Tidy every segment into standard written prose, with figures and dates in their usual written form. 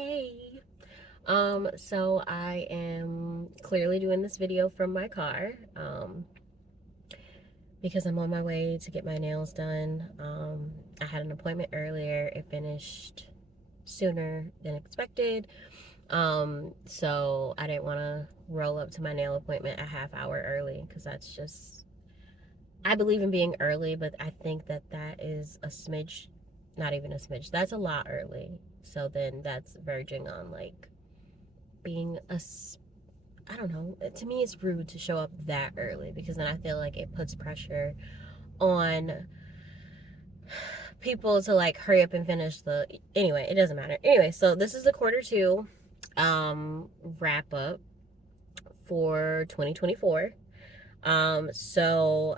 Hey. So I am clearly doing this video from my car, because I'm on my way to get my nails done. I had an appointment earlier. It finished sooner than expected. So I didn't want to roll up to my nail appointment a half hour early because that's just, I believe in being early, but I think that that is a smidge, not even a smidge. That's a lot early. So then that's verging on like being I don't know. To me, it's rude to show up that early because then I feel like it puts pressure on people to like hurry up and finish the. Anyway, it doesn't matter. Anyway, so this is the quarter two wrap up for 2024. So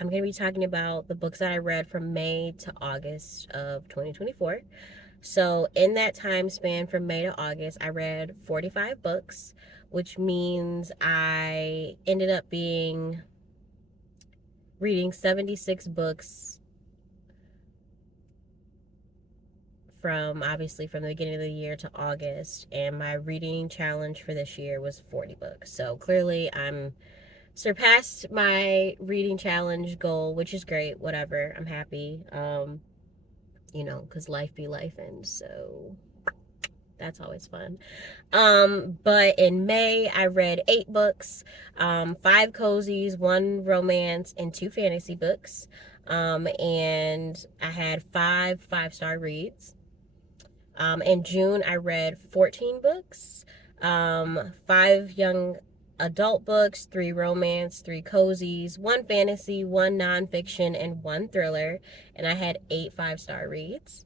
I'm going to be talking about the books that I read from May to August of 2024. So, in that time span from May to August, I read 45 books, which means I ended up reading 76 books from obviously from the beginning of the year to August, and my reading challenge for this year was 40 books. So, clearly, I'm surpassed my reading challenge goal, which is great. Whatever, I'm happy. Because life be life, and so that's always fun. But in May, I read 8 books, 5 cozies, 1 romance, and 2 fantasy books. And I had 5 5-star reads. In June, I read 14 books, 5 young adult books, 3 romance, 3 cozies, 1 fantasy, 1 nonfiction, and 1 thriller. And I had 8 5-star reads.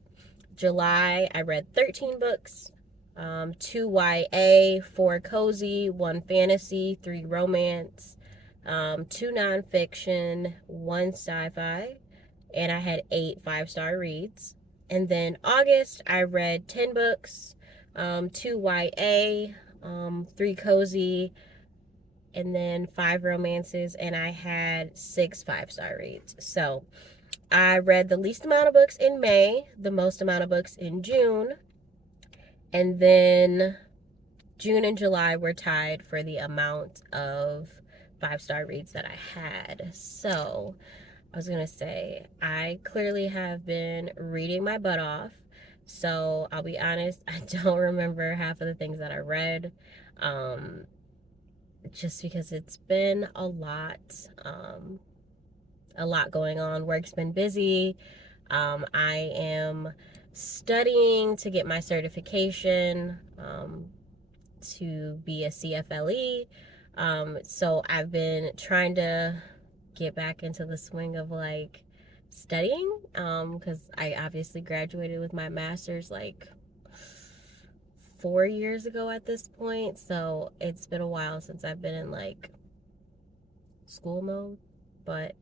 July, I read 13 books, 2 YA, 4 cozy, 1 fantasy, 3 romance, 2 nonfiction, 1 sci-fi, and I had 8 5-star reads. And then August, I read 10 books, 2 YA, 3 cozy, and then 5 romances, and I had 6 5-star reads. So I read the least amount of books in May, the most amount of books in June, and then June and July were tied for the amount of 5-star reads that I had. So I was gonna say, I clearly have been reading my butt off. So I'll be honest, I don't remember half of the things that I read. Just because it's been a lot going on. Work's been busy. I am studying to get my certification to be a CFLE. So I've been trying to get back into the swing of like studying, because I obviously graduated with my master's like 4 years ago at this point. So it's been a while since I've been in like school mode. But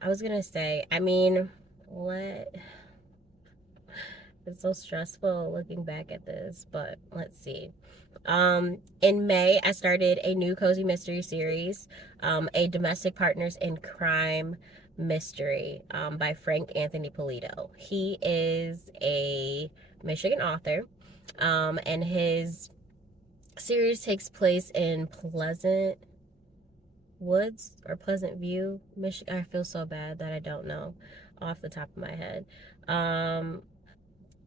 I was gonna say, I mean, what? It's so stressful looking back at this, but let's see. In May, I started a new cozy mystery series, a domestic partners in crime mystery, by Frank Anthony Polito. He is a Michigan author, and his series takes place in Pleasant Woods or Pleasant View, Michigan. I feel so bad that I don't know off the top of my head.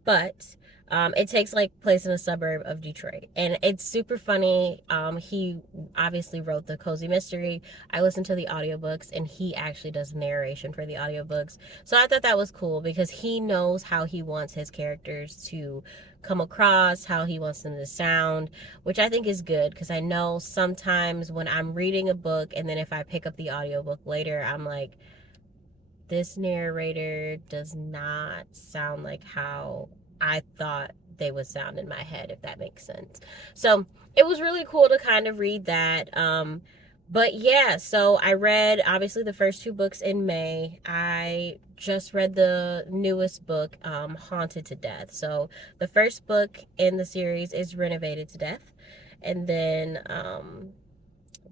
But it takes like place in a suburb of Detroit, and it's super funny. He obviously wrote the cozy mystery. I listened to the audiobooks, and he actually does narration for the audiobooks. So I thought that was cool because he knows how he wants his characters to come across, how he wants them to sound, which I think is good because I know sometimes when I'm reading a book and then if I pick up the audiobook later, I'm like, this narrator does not sound like how I thought they would sound in my head, if that makes sense. So it was really cool to kind of read that. But yeah, so I read obviously the first 2 books in May. I just read the newest book, Haunted to Death. So the first book in the series is Renovated to Death. And then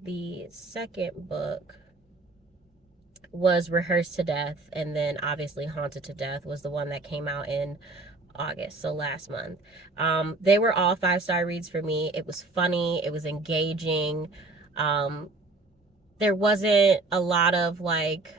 the second book was Rehearsed to Death, and then obviously Haunted to Death was the one that came out in August, so last month. They were all 5-star reads for me. It was funny, it was engaging. There wasn't a lot of like,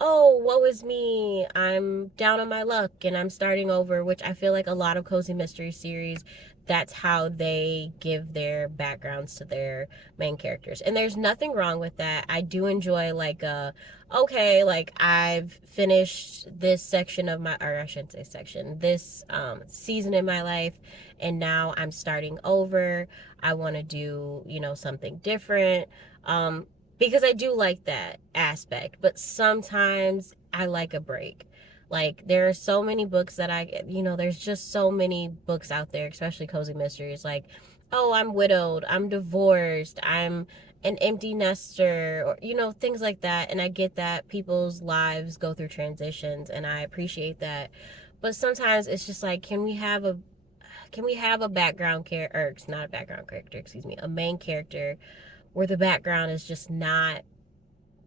oh, woe is me, I'm down on my luck and I'm starting over, which I feel like a lot of cozy mystery series, that's how they give their backgrounds to their main characters. And there's nothing wrong with that. I do enjoy like okay, like I've finished this section of my, or I shouldn't say section, this season in my life, and now I'm starting over. I want to do, you know, something different. Because I do like that aspect, but sometimes I like a break. Like there are so many books that there's just so many books out there, especially cozy mysteries, like, oh, I'm widowed, I'm divorced, I'm an empty nester, or things like that. And I get that people's lives go through transitions, and I appreciate that. But sometimes it's just like, can we have a background character, or it's not a background character, excuse me, a main character where the background is just not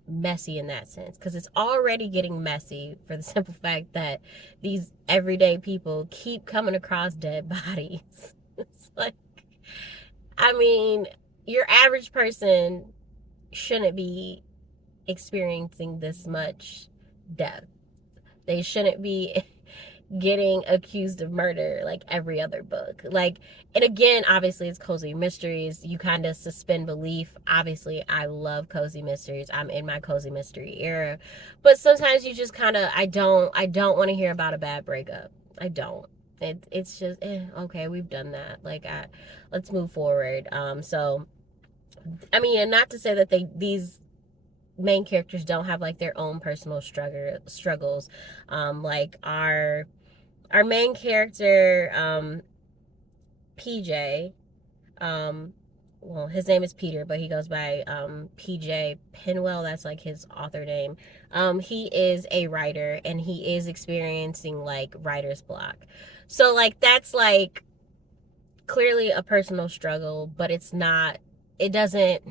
messy in that sense, because it's already getting messy for the simple fact that these everyday people keep coming across dead bodies. It's like, I mean, your average person shouldn't be experiencing this much death. They shouldn't be getting accused of murder like every other book. Like, and again, obviously it's cozy mysteries, you kind of suspend belief. Obviously I love cozy mysteries, I'm in my cozy mystery era, but sometimes you just kind of, I don't want to hear about a bad breakup. I don't. It's just okay, we've done that. Like, let's move forward. So I mean, and not to say that these main characters don't have like their own personal struggles. Like our main character, PJ, well, his name is Peter, but he goes by PJ Penwell. That's like his author name. He is a writer, and he is experiencing like writer's block. So like that's like clearly a personal struggle, but it doesn't,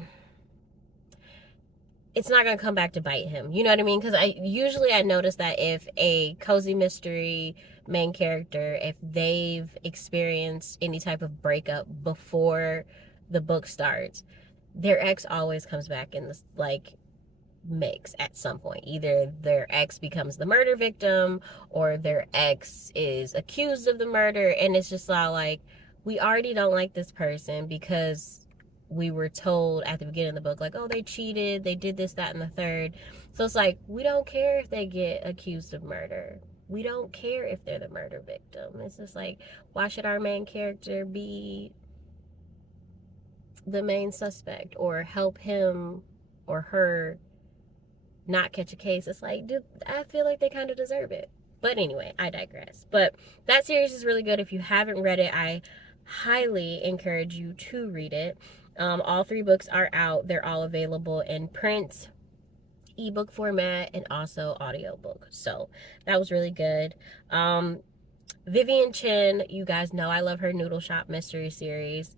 it's not gonna come back to bite him. You know what I mean? Because I notice that if a cozy mystery main character, if they've experienced any type of breakup before the book starts, their ex always comes back in this like mix at some point. Either their ex becomes the murder victim, or their ex is accused of the murder, and it's just all like, we already don't like this person because we were told at the beginning of the book, like, oh, they cheated, they did this, that, and the third. So it's like, we don't care if they get accused of murder. We don't care if they're the murder victim. It's just like, why should our main character be the main suspect or help him or her not catch a case? It's like, dude, I feel like they kind of deserve it. But anyway, I digress. But that series is really good. If you haven't read it, I highly encourage you to read it. All 3 books are out. They're all available in print, ebook format, and also audiobook. So that was really good. Vivian Chin, you guys know I love her Noodle Shop mystery series.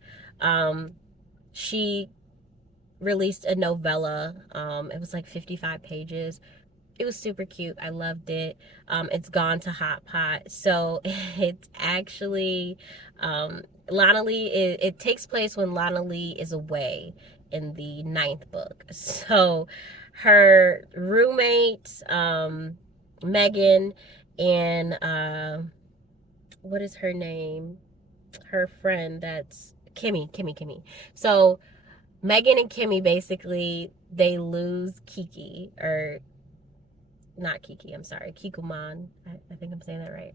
She released a novella. It was like 55 pages. It was super cute. I loved it. It's gone to Hot Pot. So it's actually, Lana Lee, it takes place when Lana Lee is away in the 9th book. So her roommate, Megan, and what is her name? Her friend, that's Kimmy. So Megan and Kimmy, basically, they lose Kiki, or not Kiki, I'm sorry, Kikuman. I think I'm saying that right.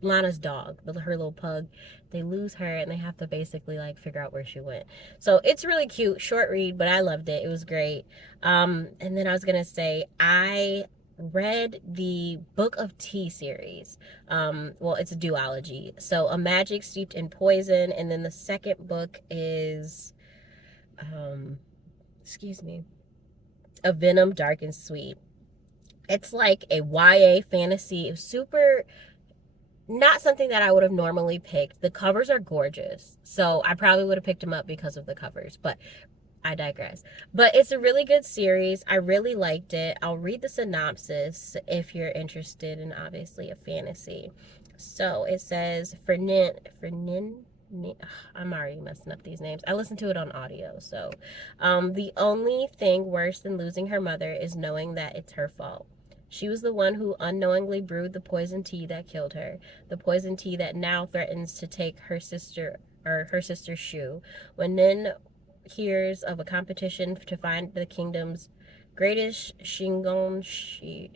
Lana's dog, her little pug. They lose her, and they have to basically like figure out where she went. So it's really cute, short read, but I loved it. It was great. And then I was gonna say, I read the Book of Tea series. Well, it's a duology. So A Magic Steeped in Poison, and then the second book is, excuse me, A Venom Dark and Sweet. It's like a YA fantasy. It was super, not something that I would have normally picked. The covers are gorgeous, so I probably would have picked them up because of the covers, but I digress. But it's a really good series. I really liked it. I'll read the synopsis if you're interested in, obviously, a fantasy. So it says I'm already messing up these names. I listened to it on audio. So the only thing worse than losing her mother is knowing that it's her fault. She was the one who unknowingly brewed the poison tea that killed her, the poison tea that now threatens to take her sister's shoe. When Nin hears of a competition to find the kingdom's greatest Shinongshi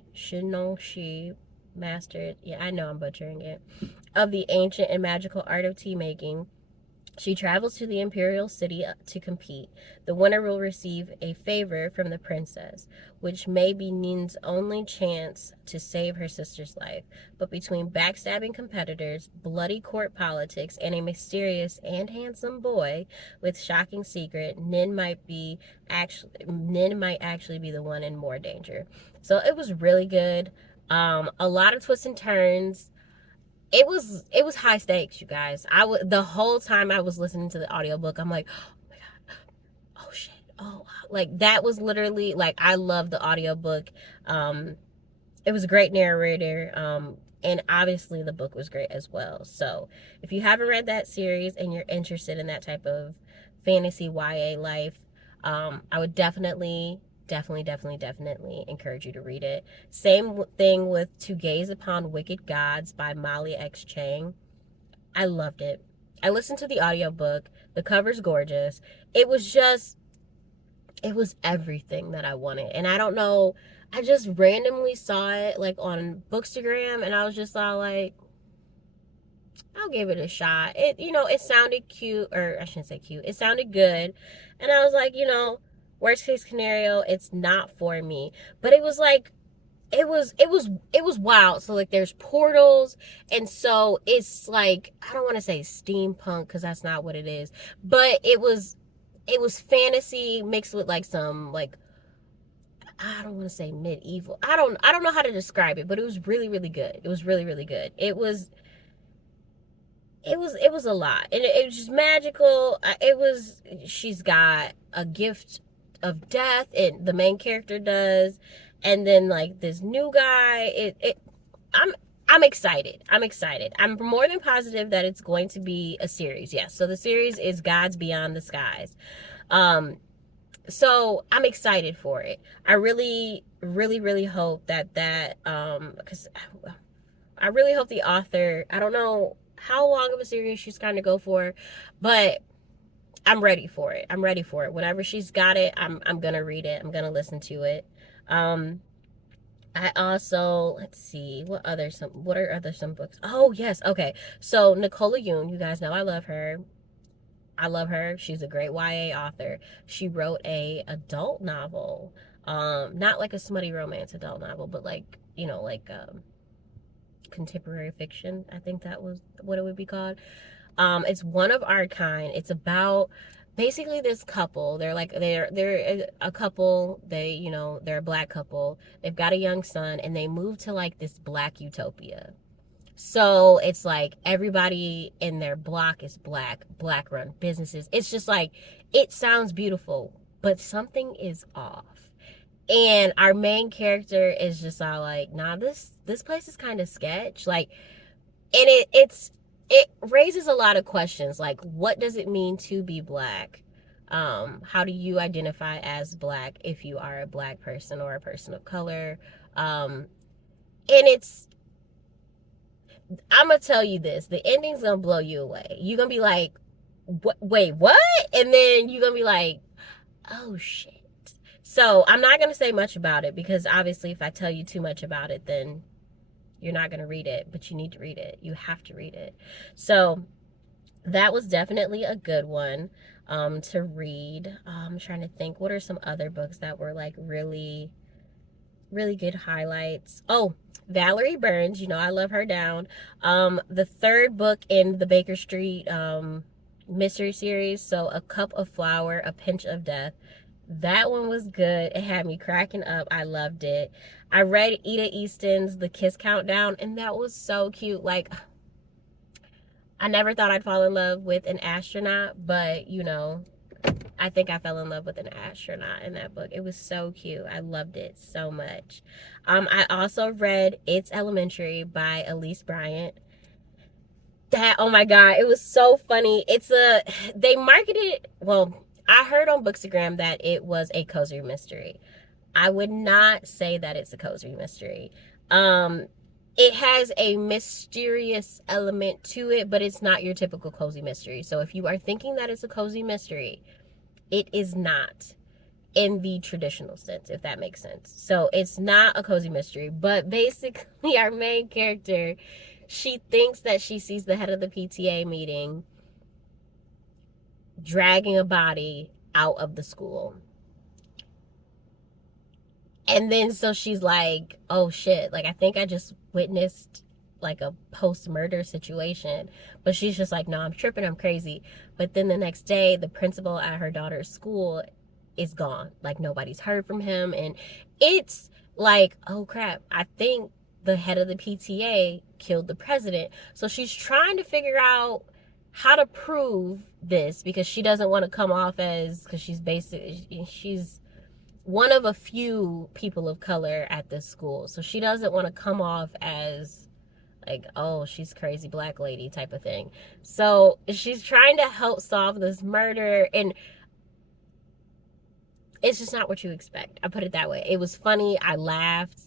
mastered, yeah, I know I'm butchering it, of the ancient and magical art of tea making, she travels to the imperial city to compete. The winner will receive a favor from the princess, which may be Nin's only chance to save her sister's life. But between backstabbing competitors, bloody court politics, and a mysterious and handsome boy with shocking secret, Nin might actually be the one in more danger. So it was really good. A lot of twists and turns. It was high stakes, you guys. The whole time I was listening to the audiobook, I'm like, oh my god, oh shit, oh, like that was literally like, I love the audiobook. It was a great narrator, and obviously the book was great as well. So if you haven't read that series and you're interested in that type of fantasy YA life, I would definitely encourage you to read it. Same thing with To Gaze Upon Wicked Gods by Molly X. Chang. I loved it. I listened to the audiobook. The cover's gorgeous. It was everything that I wanted. And I don't know, I just randomly saw it like on Bookstagram, and I was just all like, I'll give it a shot. It sounded cute, or I shouldn't say cute. It sounded good. And I was like, worst case scenario, it's not for me. But it was like, it was wild. So like there's portals, and so it's like, I don't want to say steampunk because that's not what it is. But it was fantasy mixed with like some, like, I don't want to say medieval. I don't know how to describe it, but it was really, really good. It was really, really good. It was a lot, and it was just magical. She's got a gift of death, and the main character does, and then like this new guy. I'm excited. I'm more than positive that it's going to be a series. Yes, so the series is Gods Beyond the Skies. So I'm excited for it. I really, really, really hope because I really hope the author, I don't know how long of a series she's going to go for, but I'm ready for it. I'm ready for it. Whenever she's got it, I'm going to read it. I'm going to listen to it. I also, let's see, what are some books? Oh, yes. Okay. So Nicola Yoon, you guys know I love her. She's a great YA author. She wrote a adult novel. Not like a smutty romance adult novel, but like, contemporary fiction. I think that was what it would be called. It's One of Our Kind. It's about basically this couple. They're a couple. They're a black couple. They've got a young son, and they move to like this black utopia. So it's like everybody in their block is black run businesses. It's just like, it sounds beautiful, but something is off. And our main character is just all like, nah, this place is kind of sketch. Like, and it raises a lot of questions, like, what does it mean to be black? How do you identify as black if you are a black person or a person of color? And I'm gonna tell you this, the ending's gonna blow you away. You're gonna be like, wait, what? And then you're gonna be like, oh shit. So I'm not gonna say much about it, because obviously if I tell you too much about it, then you're not gonna read it. But you need to read it. You have to read it. So that was definitely a good one to read. I'm trying to think, what are some other books that were like really, really good highlights? Oh, Valerie Burns, I love her down. The third book in the Baker Street mystery series, so A Cup of Flour, A Pinch of Death. That one was good. It had me cracking up. I loved it. I read Ida Easton's The Kiss Countdown, and that was so cute. Like, I never thought I'd fall in love with an astronaut, but I think I fell in love with an astronaut in that book. It was so cute. I loved it so much. I also read It's Elementary by Elise Bryant. That, oh my God, it was so funny. They marketed, well, I heard on Bookstagram that it was a cozy mystery. I would not say that it's a cozy mystery. Um, it has a mysterious element to it, but it's not your typical cozy mystery. So if you are thinking that it's a cozy mystery, it is not in the traditional sense, if that makes sense. So it's not a cozy mystery, but basically our main character, she thinks that she sees the head of the PTA meeting dragging a body out of the school. And then so she's like, oh shit, like I think I just witnessed like a post-murder situation. But she's just like, no, I'm tripping, I'm crazy. But then the next day, the principal at her daughter's school is gone. Like nobody's heard from him. And it's like, oh crap, I think the head of the PTA killed the president. So she's trying to figure out how to prove this because she doesn't want to come off as, because she's one of a few people of color at this school. So she doesn't want to come off as like, oh, she's crazy black lady type of thing. So she's trying to help solve this murder, and it's just not what you expect. I put it that way. It was funny. I laughed.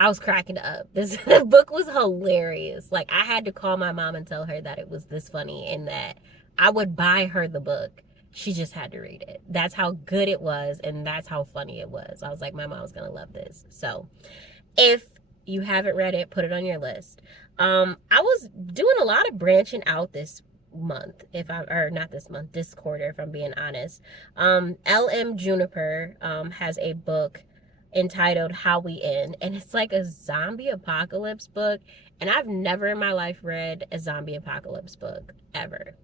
I was cracking up. This book was hilarious. Like I had to call my mom and tell her that it was this funny and that I would buy her the book. She just had to read it. That's how good it was, and that's how funny it was. I was like, my mom's gonna love this. So if you haven't read it, put it on your list. I was doing a lot of branching out this month, or not this month, this quarter, if I'm being honest. LM Juniper has a book entitled How We End, and it's like a zombie apocalypse book, and I've never in my life read a zombie apocalypse book ever.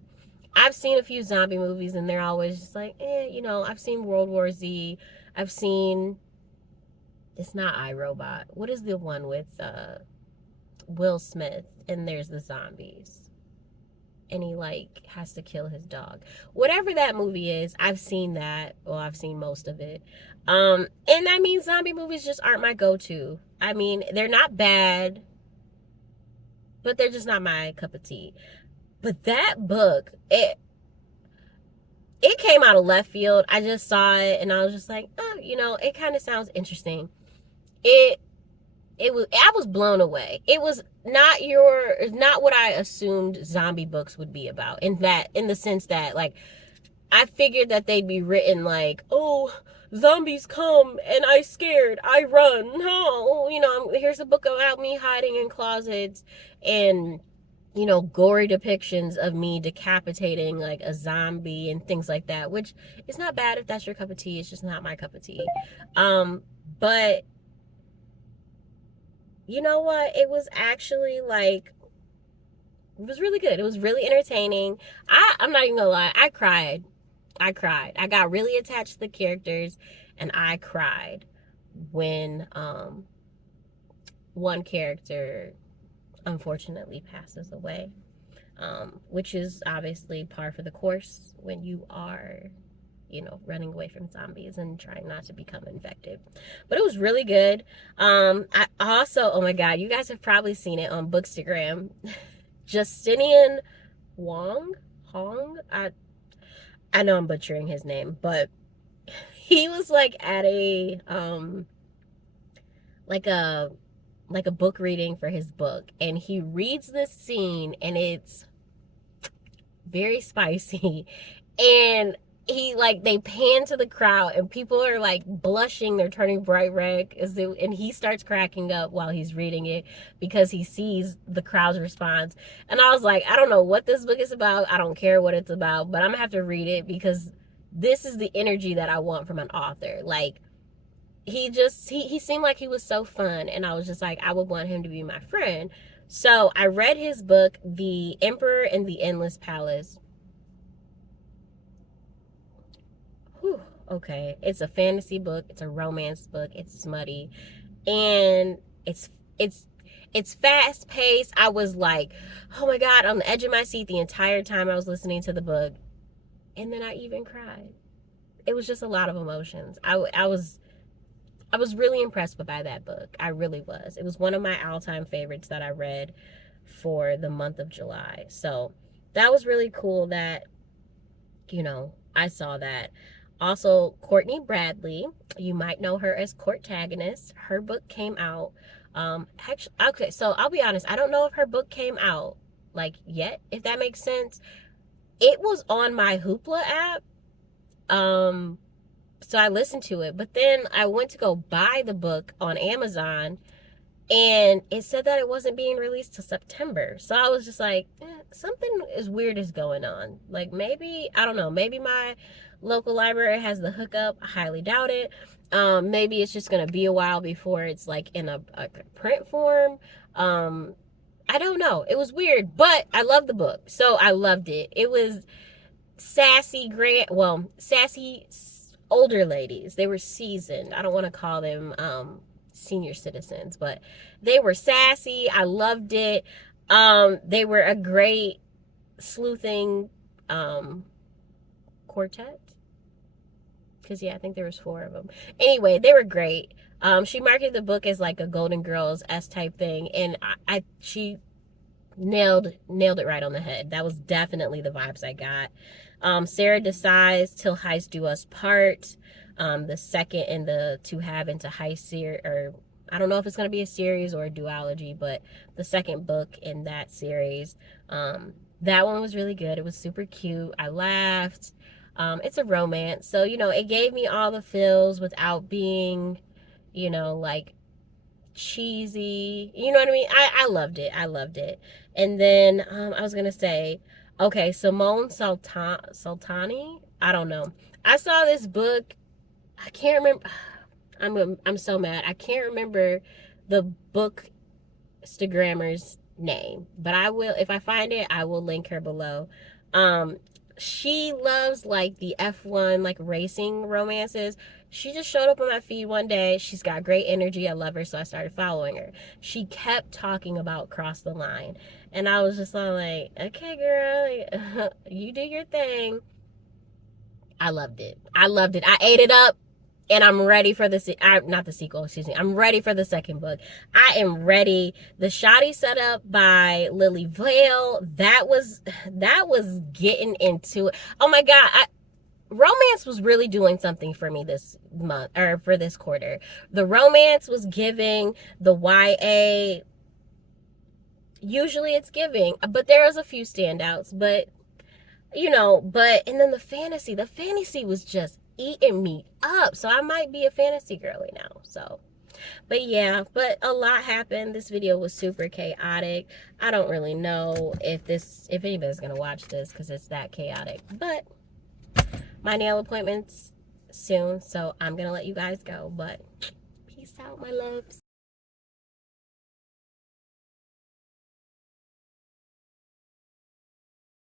I've seen a few zombie movies and they're always just like, you know, I've seen World War Z. I've seen, it's not iRobot. What is the one with Will Smith and there's the zombies? And he like has to kill his dog. Whatever that movie is, I've seen that. Well, I've seen most of it. And that means zombie movies just aren't my go-to. I mean, they're not bad, but they're just not my cup of tea. But that book, it came out of left field. I just saw it and I was just like, oh, you know, it kind of sounds interesting. I was blown away. It was not what I assumed zombie books would be about. In the sense that like I figured that they'd be written like, oh, zombies come and I scared, I run. No, you know, here's a book about me hiding in closets and, you know, gory depictions of me decapitating like a zombie and things like that, which is not bad if that's your cup of tea. It's just not my cup of tea. But you know what? It was actually like, it was really good. It was really entertaining. I'm not even gonna lie. I cried. I got really attached to the characters and I cried when one character unfortunately passes away, which is obviously par for the course when you are, you know, running away from zombies and trying not to become infected. But it was really good. I also, oh my God, you guys have probably seen it on Bookstagram. Justinian Hong, I know I'm butchering his name, but he was like at a like a book reading for his book, and he reads this scene and it's very spicy, and they pan to the crowd and people are like blushing, they're turning bright red, and he starts cracking up while he's reading it because he sees the crowd's response. And I was like, I don't know what this book is about, I don't care what it's about, but I'm gonna have to read it because this is the energy that I want from an author. Like he seemed like he was so fun, and I was just like, I would want him to be my friend. So I read his book, The Emperor and the Endless Palace. Whew, okay, it's a fantasy book, it's a romance book, it's smutty, and it's fast paced. I was like, oh my God, on the edge of my seat the entire time I was listening to the book, and then I even cried. It was just a lot of emotions. I was really impressed by that book. I really was. It was one of my all-time favorites that I read. for the month of July. So that was really cool that, you know, I saw that. Also, Courtney Bradley, you might know her as Courtagonist. Her book came out. Actually, okay, so I'll be honest, I don't know if her book came out like yet, if that makes sense. It was on my Hoopla app. So I listened to it, but then I went to go buy the book on Amazon, and it said that it wasn't being released till September. So I was just like, something is weird is going on. Like, maybe, I don't know, maybe my local library has the hookup. I highly doubt it. Maybe it's just gonna be a while before it's like in a print form. I don't know. It was weird, but I loved the book, so I loved it. It was sassy sassy older ladies. They were seasoned. I don't want to call them senior citizens, but they were sassy. I loved it. They were a great sleuthing quartet, because I think there was 4 of them. Anyway, they were great. She marketed the book as like a Golden Girls S type thing, and she nailed it right on the head. That was definitely the vibes I got. Sarah decides Till Heist Do Us Part, the second in the To Have and To Heist series, or I don't know if it's going to be a series or a duology, but the second book in that series. That one was really good. It was super cute. I laughed. It's a romance, so it gave me all the feels without being, like cheesy. You know what I mean? I loved it. I loved it. And then I was gonna say, okay, Simone Sultani. I don't know. I saw this book. I can't remember. I'm so mad. I can't remember the book Instagrammer's name, but I will, if I find it, I will link her below. She loves like the F1 like racing romances. She just showed up on my feed one day. She's got great energy. I love her, so I started following her. She kept talking about Cross the Line, and I was just like, okay, girl, you do your thing. I loved it. I loved it. I ate it up. And I'm ready for not the sequel, excuse me. I'm ready for the second book. I am ready. The shoddy setup by Lily Vale, that was getting into it. Oh my God, romance was really doing something for me this month, or for this quarter. The romance was giving, the YA, usually it's giving, but there was a few standouts, but and then the fantasy was just eating me up. So I might be a fantasy girly now. So, but yeah, but a lot happened. This video was super chaotic. I don't really know if anybody's gonna watch this because it's that chaotic, but my nail appointment's soon, so I'm gonna let you guys go. But peace out, my loves.